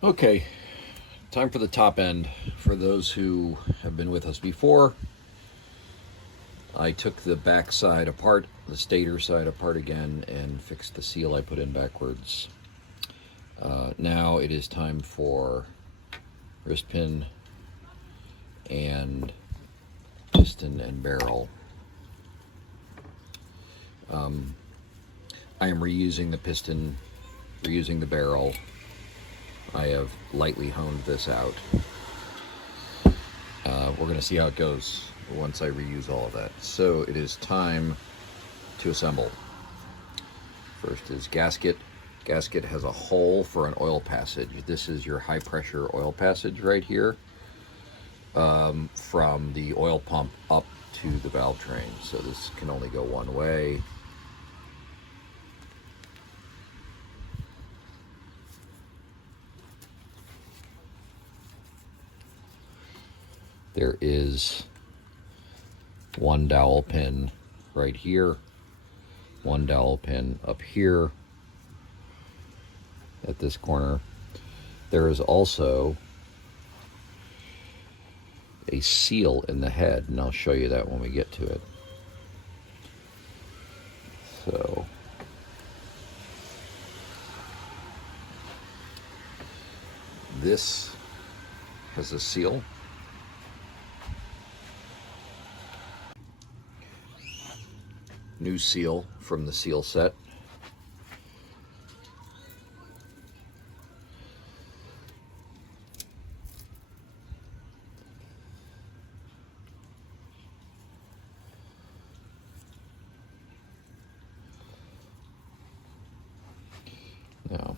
Okay, time for the top end. For those who have been with us before, I took the back side apart, the stator side apart again, and fixed the seal I put in backwards. Now it is time for wrist pin and piston and barrel. I am reusing the piston, reusing the barrel. I have lightly honed this out. We're going to see how it goes once I reuse all of that. So it is time to assemble. First is gasket. Gasket has a hole for an oil passage. This is your high pressure oil passage right here, from the oil pump up to the valve train. So this can only go one way. There is one dowel pin right here, one dowel pin up here at this corner. There is also a seal in the head, and I'll show you that when we get to it. So this has a seal. New seal from the seal set. Now,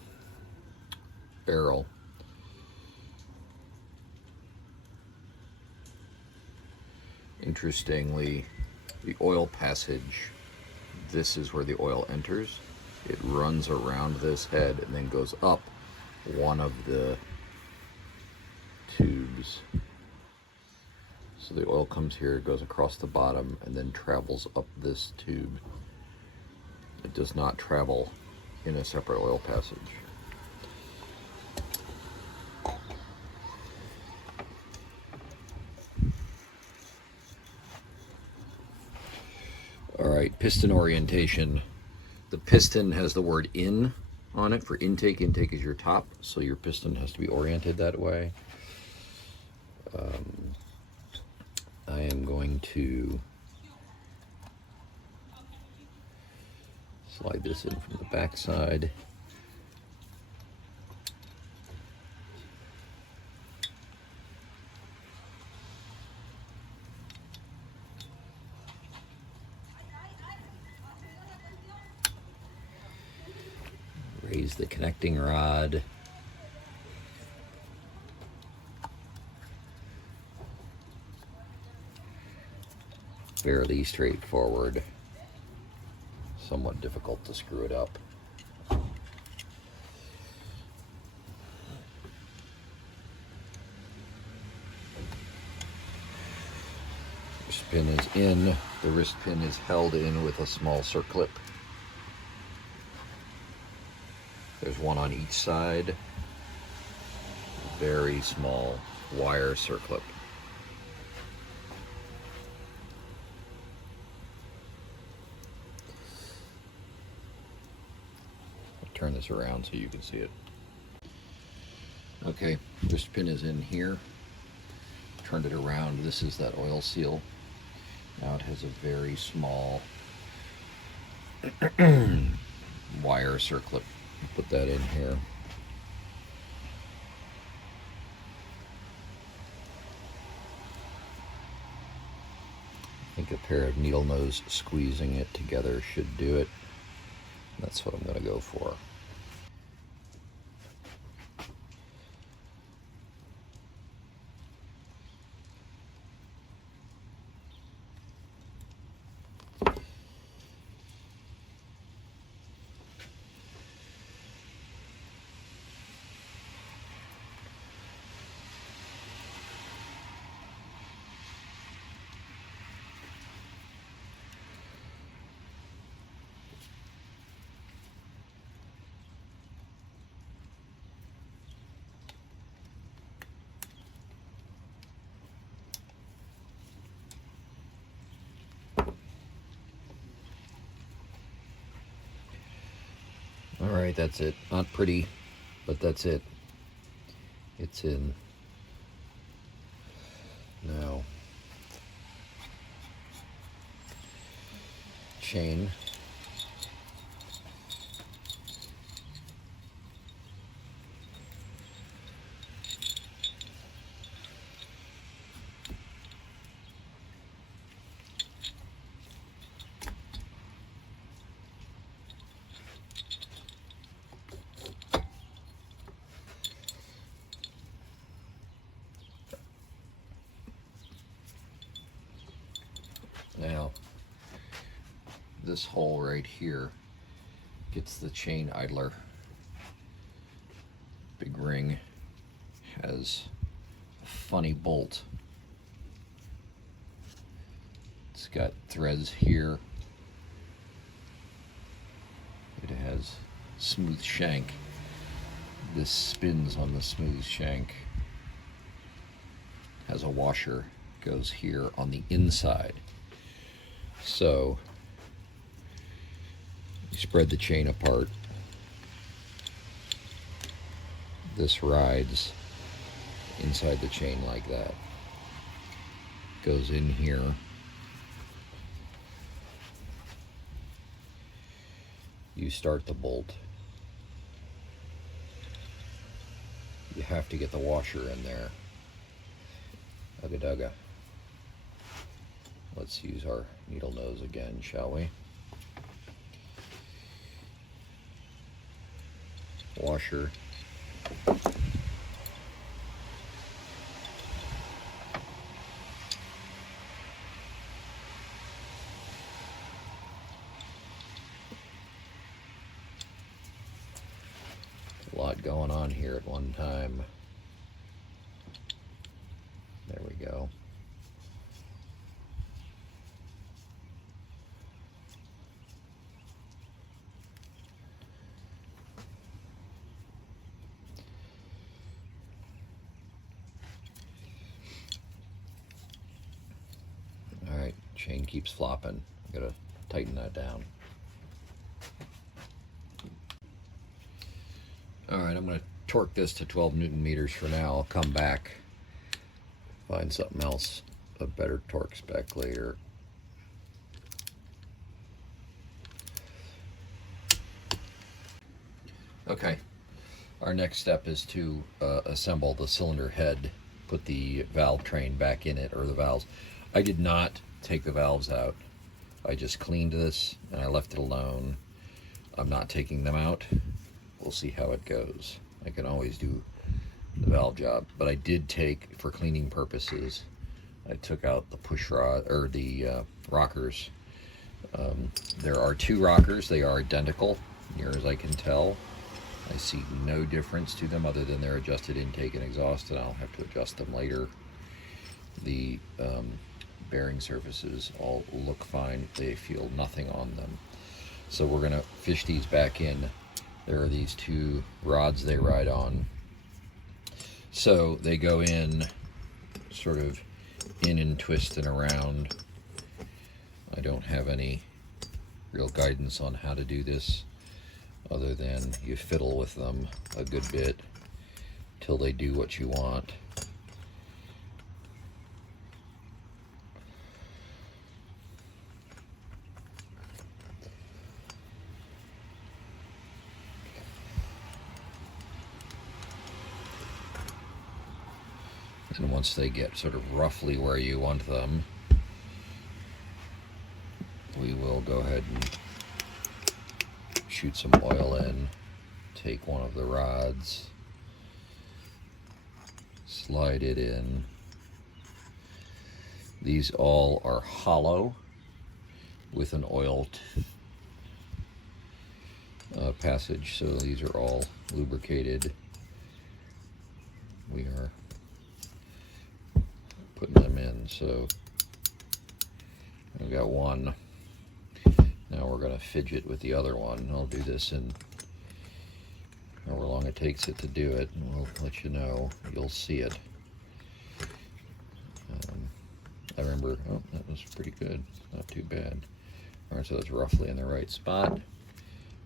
barrel. Interestingly, the oil passage, this is where the oil enters. It runs around this head and then goes up one of the tubes. So the oil comes here, goes across the bottom, and then travels up this tube. It does not travel in a separate oil passage. All right, piston orientation. The piston has the word in on it for intake. Intake is your top, so your piston has to be oriented that way. I am going to slide this in from the back side. Raise the connecting rod. Fairly straightforward. Somewhat difficult to screw it up. Wrist pin is in. The wrist pin is held in with a small circlip. There's one on each side. Very small wire circlip. I'll turn this around so you can see it. Okay, wrist pin is in here. Turned it around. This is that oil seal. Now it has a very small wire circlip. Put that in here. I think a pair of needle nose squeezing it together should do it. That's what I'm going to go for. All right, that's it. Not pretty, but that's it. It's in. Now, chain. Now, this hole right here gets the chain idler. Big ring has a funny bolt. It's got threads here. It has smooth shank. This spins on the smooth shank. Has a washer, goes here on the inside. So you spread the chain apart. This rides inside the chain like that. Goes in here. You start the bolt. You have to get the washer in there. Ugga dugga. Let's use our needle nose again, shall we? Washer. A lot going on here at one time. There we go. Alright, chain keeps flopping. Gotta tighten that down. Alright, I'm gonna torque this to 12 Newton meters for now. I'll come back, find something else, a better torque spec later. Okay, our next step is to assemble the cylinder head, put the valve train back in it, or the valves. I did not take the valves out. I just cleaned this and I left it alone. I'm not taking them out. We'll see how it goes. I can always do the valve job, but I did take, for cleaning purposes, I took out the push rod, or the rockers. There are two rockers. They are identical, near as I can tell. I see no difference to them other than their adjusted intake and exhaust, and I'll have to adjust them later. The bearing surfaces all look fine. They feel nothing on them. So we're gonna fish these back in. There are these two rods they ride on. So they go in, sort of in and twist and around. I don't have any real guidance on how to do this, other than you fiddle with them a good bit till they do what you want. And once they get sort of roughly where you want them, we will go ahead and shoot some oil in, take one of the rods, slide it in. These all are hollow with an oil passage, so these are all lubricated. We are putting them in, so I've got one. Now we're going to fidget with the other one. I'll do this in however long it takes it to do it, and we'll let you know. You'll see it. I remember, oh, that was pretty good. Not too bad. All right, so that's roughly in the right spot.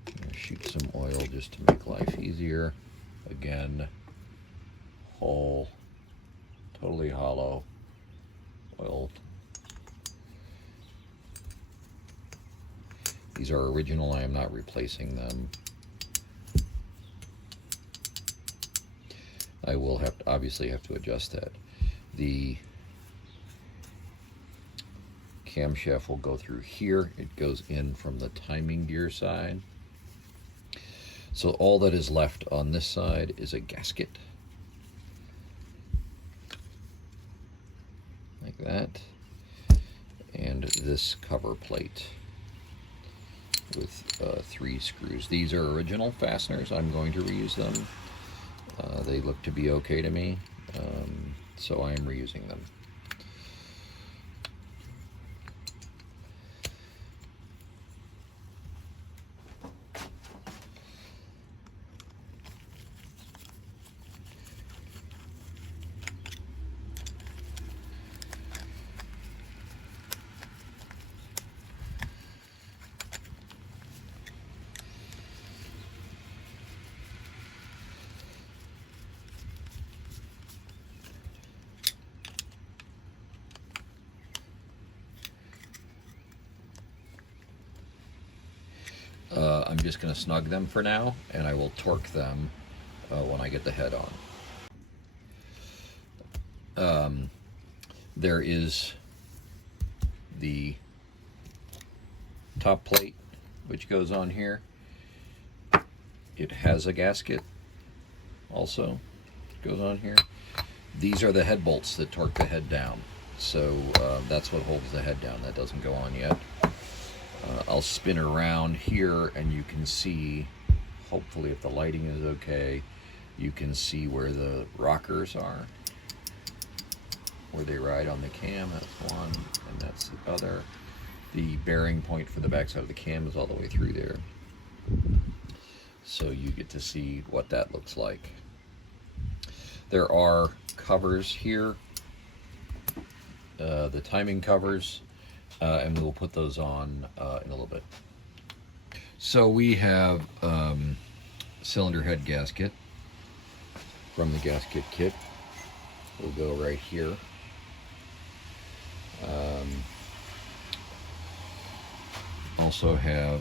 There shoot some oil just to make life easier. Again, whole, totally hollow, oiled. These are original. I am not replacing them. I will have to, obviously have to adjust that. The camshaft will go through here. It goes in from the timing gear side. So all that is left on this side is a gasket. Like that. And this cover plate with 3 screws. These are original fasteners. I'm going to reuse them. They look to be okay to me, so I am reusing them. I'm just going to snug them for now, and I will torque them when I get the head on. There is the top plate which goes on here. It has a gasket also, goes on here. These are the head bolts that torque the head down, so that's what holds the head down. That doesn't go on yet. I'll spin around here and you can see, hopefully if the lighting is okay, you can see where the rockers are, where they ride on the cam. That's one, and that's the other. The bearing point for the backside of the cam is all the way through there. So you get to see what that looks like. There are covers here, the timing covers, and we'll put those on in a little bit. So we have cylinder head gasket from the gasket kit. Will go right here. Also have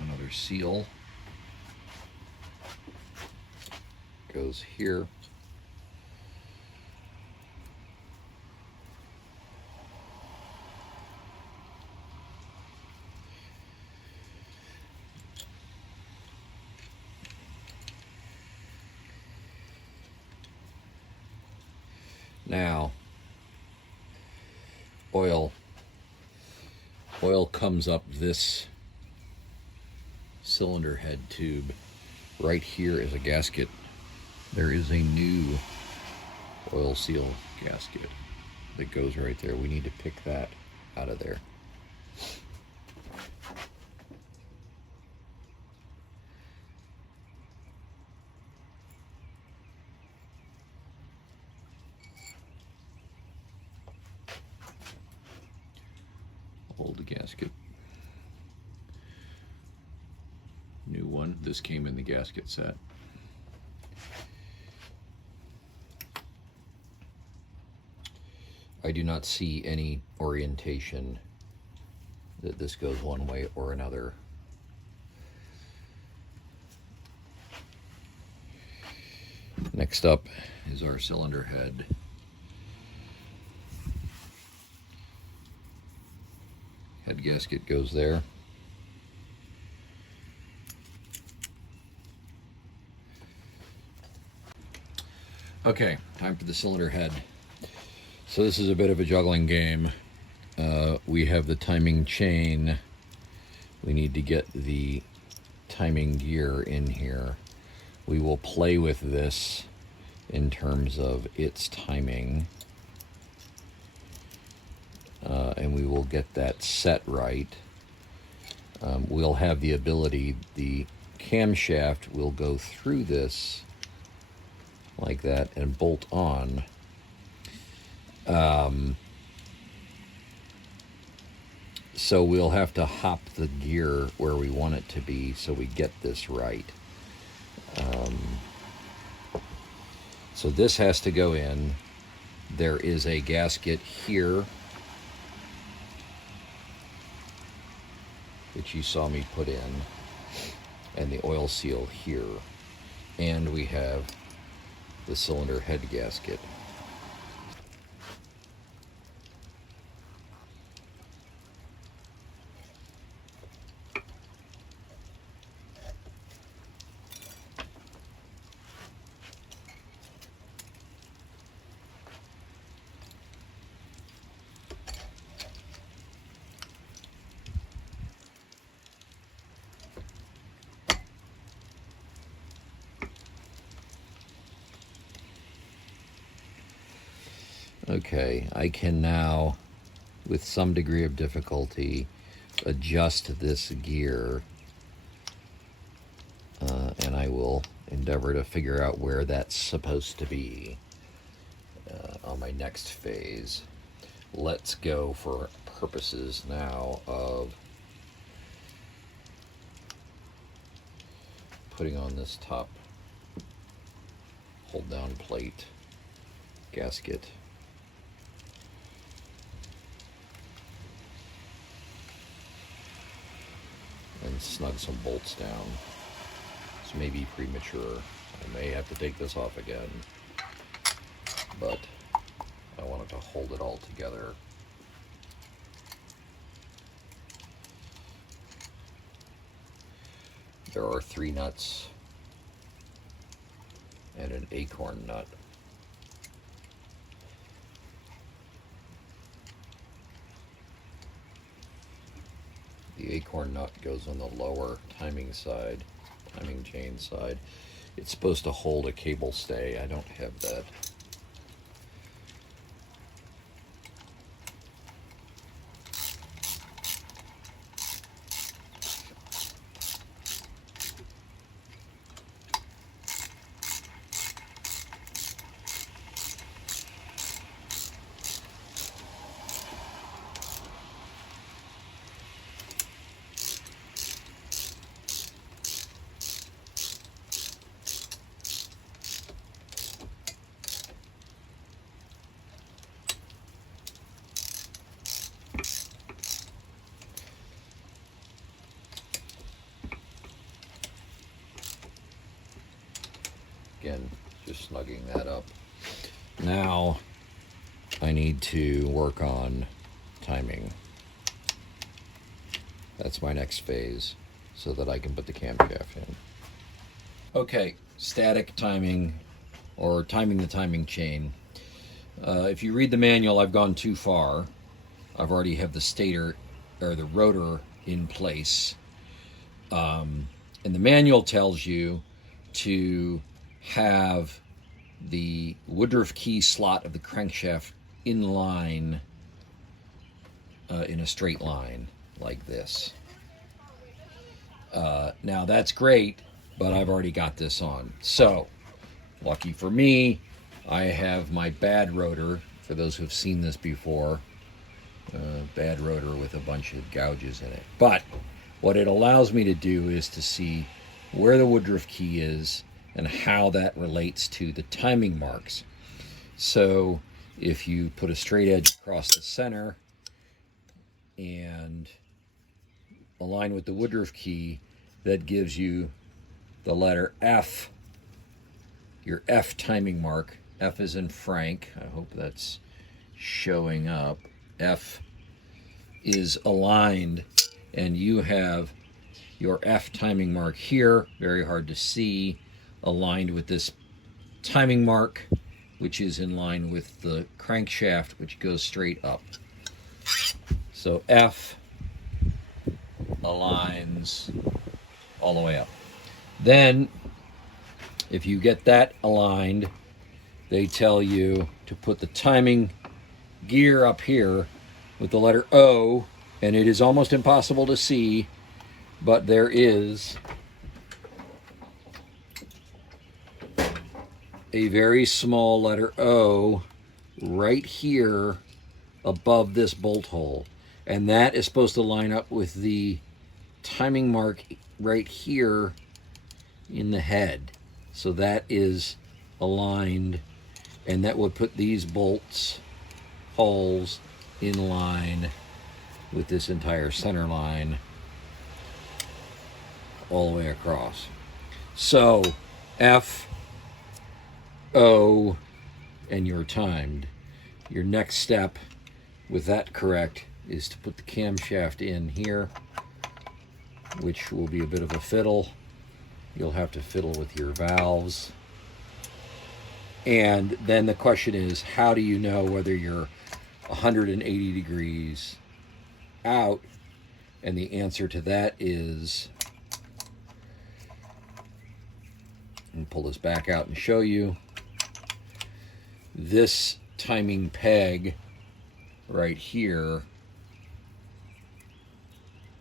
another seal. Goes here. Now, oil comes up this cylinder head tube. Right here is a gasket. There is a new oil seal gasket that goes right there. We need to pick that out of there. Hold the gasket. New one. This came in the gasket set. I do not see any orientation that this goes one way or another. Next up is our cylinder head. Head gasket goes there. Okay, time for the cylinder head. So this is a bit of a juggling game. We have the timing chain. We need to get the timing gear in here. We will play with this in terms of its timing. And we will get that set right. We'll have the ability, the camshaft will go through this like that and bolt on. So we'll have to hop the gear where we want it to be so we get this right. So this has to go in. There is a gasket here, which you saw me put in, and the oil seal here. And we have the cylinder head gasket. Okay, I can now, with some degree of difficulty, adjust this gear, and I will endeavor to figure out where that's supposed to be on my next phase. Let's go for purposes now of putting on this top hold down plate gasket. And snug some bolts down. This may be premature. I may have to take this off again, but I wanted to hold it all together. There are 3 nuts and an acorn nut. The acorn nut goes on the lower timing chain side. It's supposed to hold a cable stay. I don't have that. Again, just snugging that up. Now I need to work on timing. That's my next phase, so that I can put the camshaft in. Okay, static timing, or timing the timing chain. If you read the manual, I've gone too far. I've already have the stator or the rotor in place. And the manual tells you to have the Woodruff key slot of the crankshaft in line, in a straight line like this. Now that's great, but I've already got this on. So, lucky for me, I have my bad rotor. For those who've seen this before, bad rotor with a bunch of gouges in it. But what it allows me to do is to see where the Woodruff key is and how that relates to the timing marks. So if you put a straight edge across the center and align with the Woodruff key, that gives you the letter F, your F timing mark. F is in Frank. I hope that's showing up. F is aligned, and you have your F timing mark here, very hard to see, aligned with this timing mark, which is in line with the crankshaft, which goes straight up. So F aligns all the way up. Then, if you get that aligned, they tell you to put the timing gear up here with the letter O, and it is almost impossible to see, but there is a very small letter O right here above this bolt hole. And that is supposed to line up with the timing mark right here in the head. So that is aligned, and that would put these bolts holes in line with this entire center line all the way across. So F, O, and you're timed. Your next step with that correct is to put the camshaft in here, which will be a bit of a fiddle. You'll have to fiddle with your valves. And then the question is, how do you know whether you're 180 degrees out? And the answer to that is, I'm gonna pull this back out and show you. This timing peg right here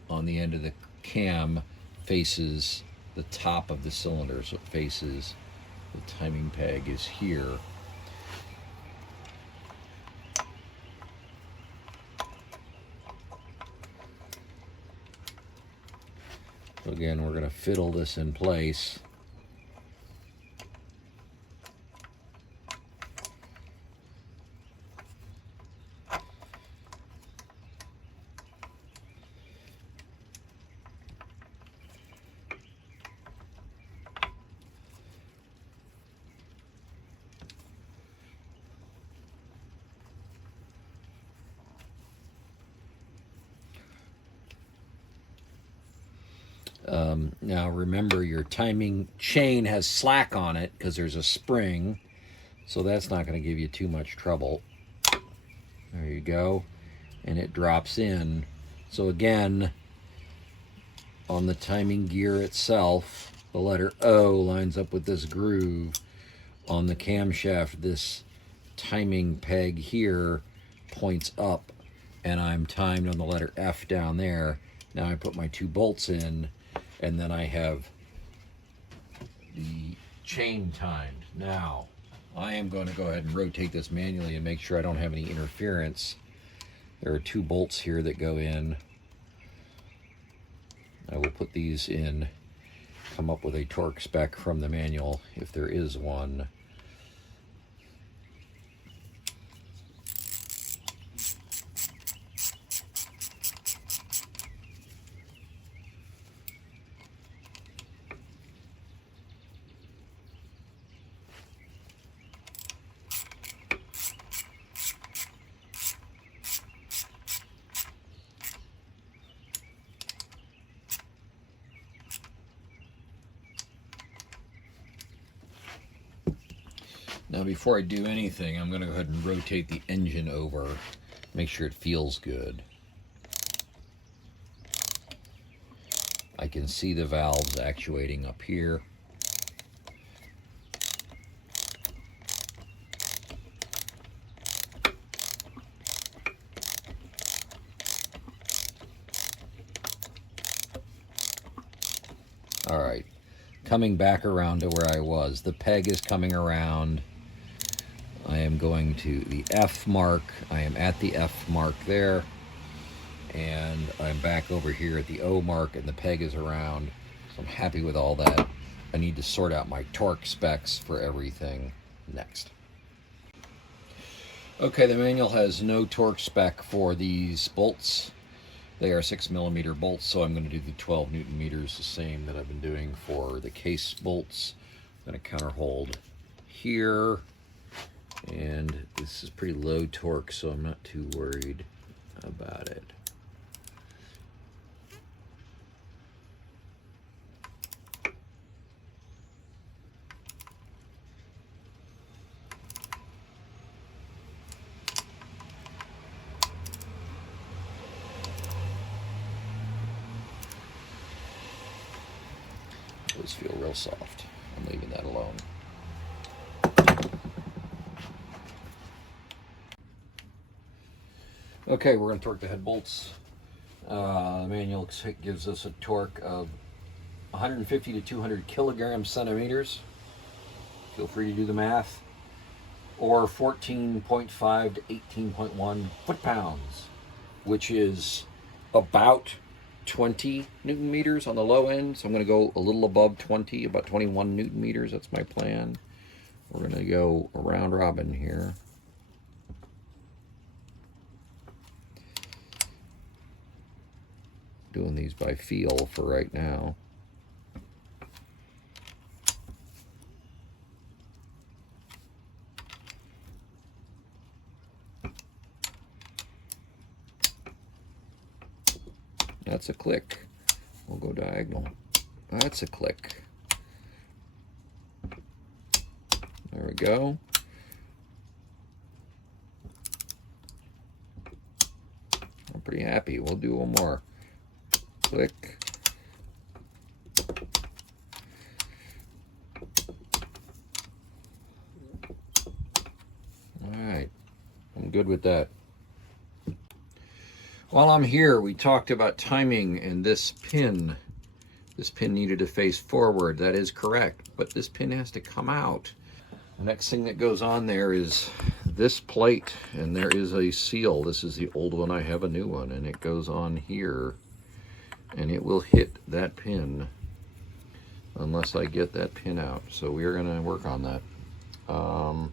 on the end of the cam faces the top of the cylinder, so it faces, the timing peg is here. So again, we're going to fiddle this in place. Now remember, your timing chain has slack on it because there's a spring, so that's not going to give you too much trouble. There you go. And it drops in. So again, on the timing gear itself, the letter O lines up with this groove. On the camshaft, this timing peg here points up, and I'm timed on the letter F down there. Now I put my 2 bolts in, and then I have the chain timed. Now, I am going to go ahead and rotate this manually and make sure I don't have any interference. There are 2 bolts here that go in. I will put these in, come up with a torque spec from the manual, if there is one. Now before I do anything, I'm going to go ahead and rotate the engine over, make sure it feels good. I can see the valves actuating up here. All right, coming back around to where I was. The peg is coming around. I am going to the F mark. I am at the F mark there. And I'm back over here at the O mark, and the peg is around. So I'm happy with all that. I need to sort out my torque specs for everything next. Okay, the manual has no torque spec for these bolts. They are 6mm bolts, so I'm going to do the 12 Newton meters, the same that I've been doing for the case bolts. I'm going to counter hold here. And this is pretty low torque, so I'm not too worried about it. Those feel real soft. I'm leaving that alone. Okay, we're going to torque the head bolts. The manual gives us a torque of 150 to 200 kilograms centimeters. Feel free to do the math. Or 14.5 to 18.1 foot-pounds. which is about 20 Newton meters on the low end. So I'm going to go a little above 20, about 21 Newton meters. That's my plan. We're going to go around robin here. Doing these by feel for right now. That's a click. We'll go diagonal. That's a click. There we go. I'm pretty happy. We'll do one more. Click. All right. I'm good with that. While I'm here, we talked about timing, and this pin needed to face forward. That is correct, but this pin has to come out. The next thing that goes on there is this plate, and there is a seal. This is the old one. I have a new one, and it goes on here, and it will hit that pin unless I get that pin out. So we are going to work on that. I'll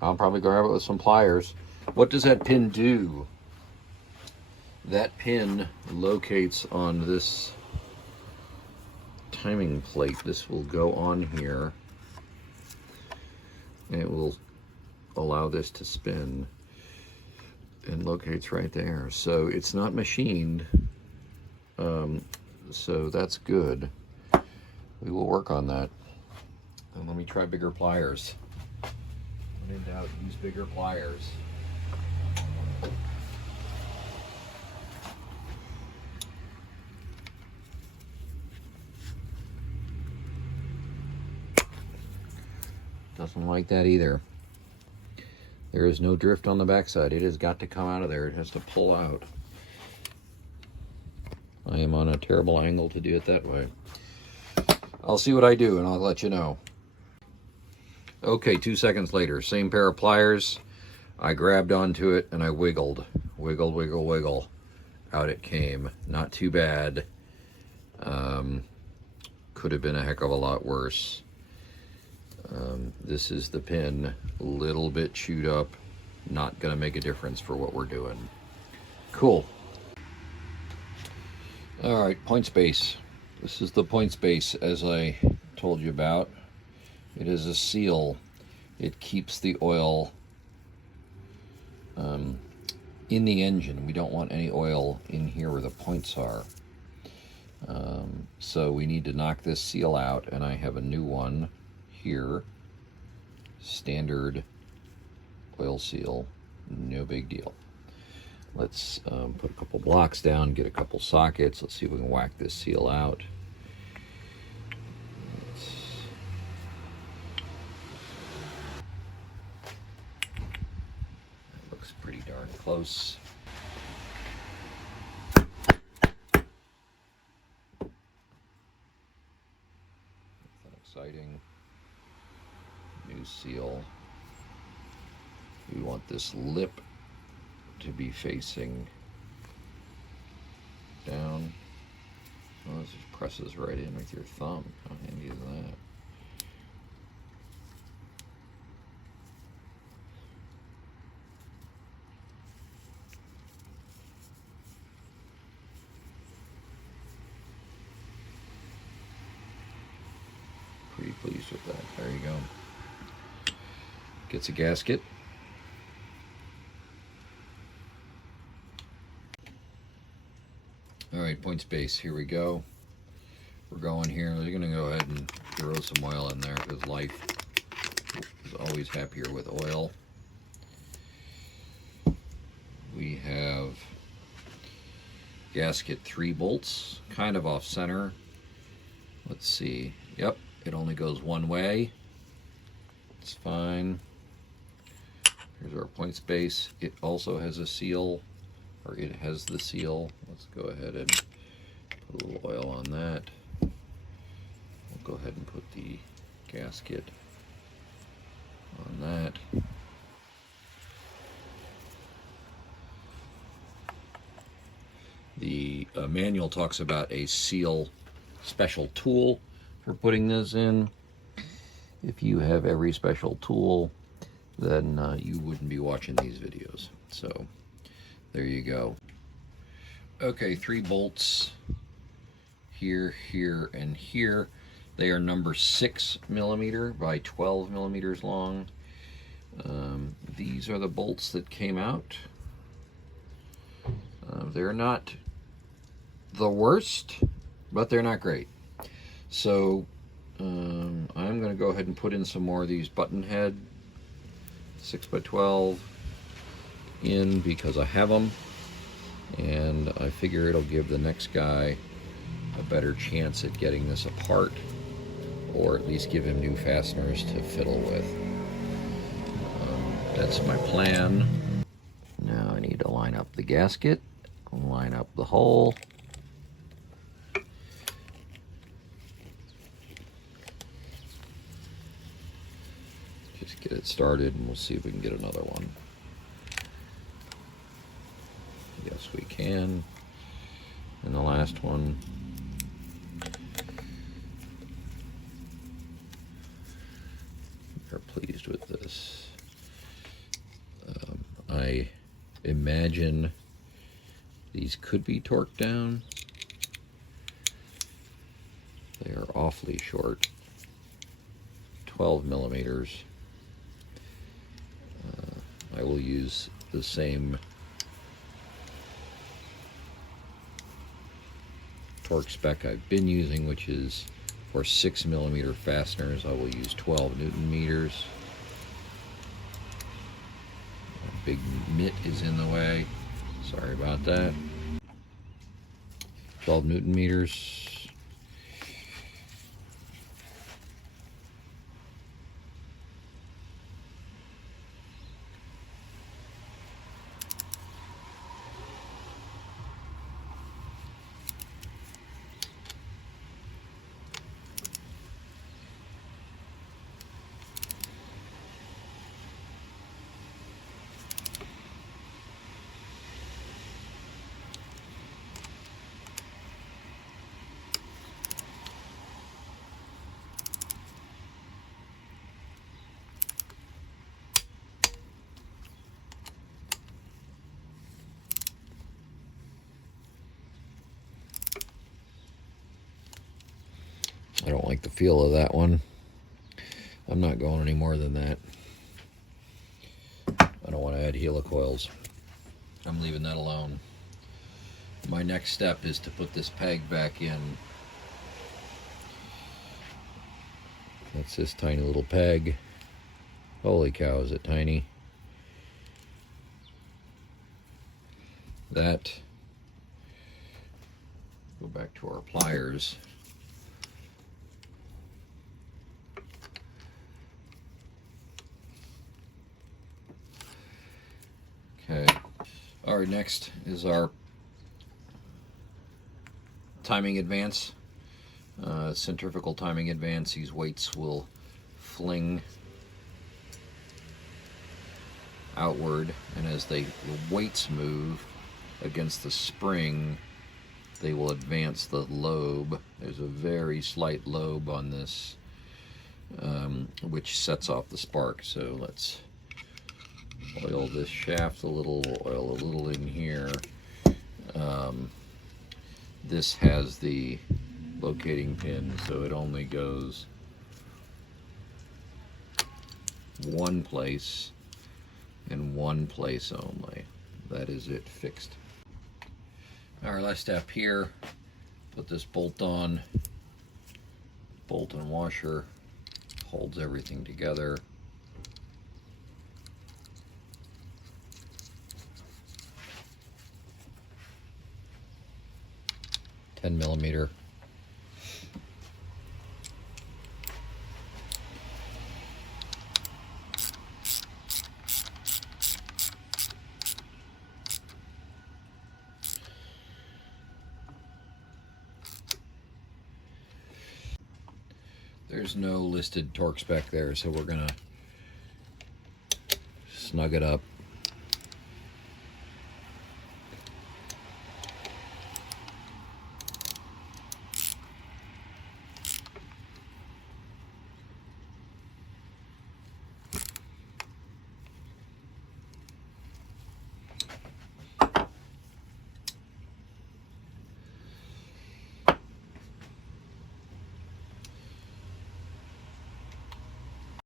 probably grab it with some pliers. What does that pin do? That pin locates on this timing plate. This will go on here, and it will allow this to spin, and locates right there. So it's not machined, so that's good. We will work on that. And let me try bigger pliers. When in doubt, use bigger pliers. Doesn't like that either. There is no drift on the backside. It has got to come out of there. It has to pull out. I am on a terrible angle to do it that way. I'll see what I do, and I'll let you know. Okay, 2 seconds later, same pair of pliers. I grabbed onto it and I wiggled. Wiggle, wiggle, wiggle. Out it came. Not too bad. Could have been a heck of a lot worse. This is the pin, a little bit chewed up, not gonna make a difference for what we're doing. Cool. All right, point space. This is the point space as I told you about. It is a seal. It keeps the oil in the engine. We don't want any oil in here where the points are. So we need to knock this seal out, and I have a new one here. Standard oil seal, no big deal. Let's put a couple blocks down, get a couple sockets. Let's see if we can whack this seal out. That looks pretty darn close. Nothing exciting. New seal. We want this lip to be facing down. Oh, this just presses right in with your thumb. How handy is that? Pretty pleased with that. There you go. Gets a gasket. All right, point space, here we go. We're going here. We're gonna go ahead and throw some oil in there because life is always happier with oil. We have gasket 3 bolts, kind of off center. Let's see. Yep, it only goes one way. It's fine. Here's our point space. It also has a seal, or it has the seal. Let's go ahead and put a little oil on that. We'll go ahead and put the gasket on that. manual talks about a seal special tool for putting this in. If you have every special tool, then you wouldn't be watching these videos. So there you go. Okay, 3 bolts here, here, and here. They are number 6mm by 12mm long. These are the bolts that came out. They're not the worst, but they're not great. So I'm going to go ahead and put in some more of these button head 6x12 in because I have them, and I figure it'll give the next guy a better chance at getting this apart, or at least give him new fasteners to fiddle with. That's my plan. Now I need to line up the gasket, line up the hole. Just get it started and we'll see if we can get another one. Yes, we can. And the last one. We're pleased with this. I imagine these could be torqued down. They are awfully short, 12mm. I will use the same torque spec I've been using, which is for 6mm fasteners. I will use 12 Newton meters. Big mitt is in the way. Sorry about that. 12 Newton meters. I don't like the feel of that one. I'm not going any more than that. I don't want to add helicoils. I'm leaving that alone. My next step is to put this peg back in. That's this tiny little peg. Holy cow, is it tiny. That, go back to our pliers. Okay. All right, next is our timing advance. Centrifugal timing advance. These weights will fling outward, and as the weights move against the spring, they will advance the lobe. There's a very slight lobe on this, which sets off the spark. So let's oil this shaft a little, oil a little in here. This has the locating pin, so it only goes one place and one place only. That is it fixed. Our last step here, put this bolt on. Bolt and washer holds everything together. $10mm. There's no listed torque spec there, so we're gonna snug it up